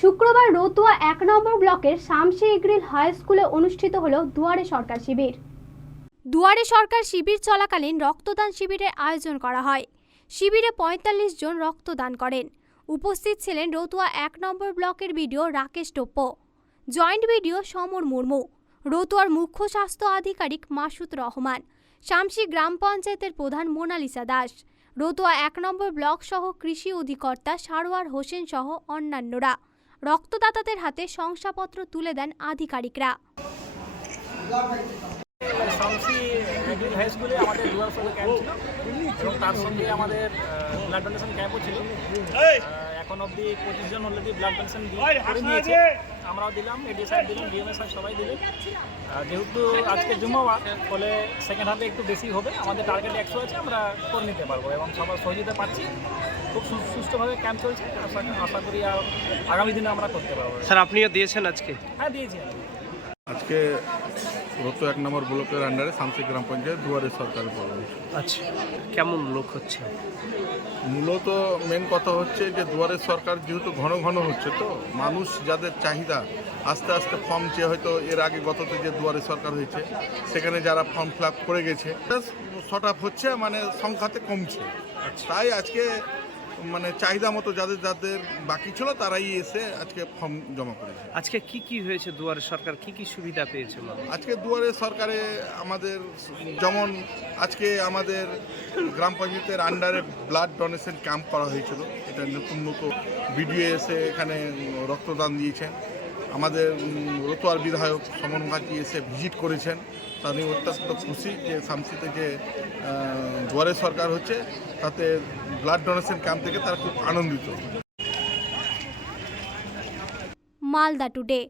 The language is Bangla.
শুক্রবার রতুয়া ১ নম্বর ব্লকের শামসি ইগরিল হাই স্কুলে অনুষ্ঠিত হলো দুয়ারে সরকার শিবির। দুয়ারে সরকার শিবির চলাকালীন রক্তদান শিবিরের আয়োজন করা হয়। শিবিরে ৪৫ জন রক্তদান করেন। উপস্থিত ছিলেন রতুয়া ১ নম্বর ব্লকের BDO Rakesh Toppo, joint BDO Samar Murmu, রতুয়ার মুখ্য স্বাস্থ্য আধিকারিক মাসুদ রহমান, শামসি গ্রাম পঞ্চায়েতের প্রধান মোনালিসা দাস, রতুয়া ১ নম্বর ব্লক সহ কৃষি অধিকর্তা সারোয়ার হোসেন সহ অন্যান্যরা। রক্তদাতাদের হাতে শংসাপত্র তুলে দেন আধিকারিকরা। শামসি ইগরিল হাই স্কুলে আমাদের দুয়ার সরকার ক্যাম্প ছিল এবং তার সঙ্গে আমাদের ব্লাড ডোনেশন ক্যাম্পও ছিল। এখন অবধি 25 জন অলরেডি ব্লাড ডোনেশন করে নিয়েছে। আমরাও দিলাম, এডি সাহেব দিলেন, ডিএমএ সাহেব সবাই দিলেন। যেহেতু আজকে জুম্মাবার, ফলে সেকেন্ড হাফে একটু বেশি হবে। আমাদের টার্গেট 100 আছে, আমরা করে নিতে পারবো এবং সবার সহযোগিতা পাচ্ছি। খুব সুষ্ঠুভাবে ক্যাম্প চলছে। আশা করি আগামী দিনে আমরা করতে পারবো। স্যার, আপনিও দিয়েছেন আজকে? হ্যাঁ, দিয়েছি। আজকে রতুয়া ১ নম্বর ব্লকের আন্ডারে শামসি গ্রাম পঞ্চায়েত দুয়ারে সরকারের পড়বে। আচ্ছা, কেমন লোক হচ্ছে? মূলত মেন কথা হচ্ছে যে দুয়ারে সরকার যেহেতু ঘন ঘন হচ্ছে, তো মানুষ যাদের চাহিদা আস্তে আস্তে ফর্ম চেয়ে, হয়তো এর আগে গততে যে দুয়ারে সরকার হয়েছে সেখানে যারা ফর্ম ফিল আপ করে গেছে শর্ট আপ হচ্ছে, মানে সংখ্যাতে কমছে। তাই আজকে মানে চাহিদা মতো যাদের যাদের বাকি ছিল তারাই এসে আজকে ফর্ম জমা করেছে। আজকে কি কি হয়েছে? দুয়ারে সরকার কি কি সুবিধা পেয়েছে? আজকে দুয়ারে সরকারে আমাদের যেমন আজকে আমাদের গ্রাম পঞ্চায়েতের আন্ডারে ব্লাড ডোনেশন ক্যাম্প করা হয়েছিল। এটা নতুন বিডিও এসে এখানে রক্তদান দিয়েছেন। আমাদের রতুয়ার বিধায়ক সমন মুখার্জি এসে ভিজিট করেছেন। তাদের অত্যন্ত খুশি যে শামসিতে যে দুয়ারে সরকার হচ্ছে তাতে ব্লাড ডোনেশন ক্যাম্প থেকে তারা খুব আনন্দিত। মালদা টুডে।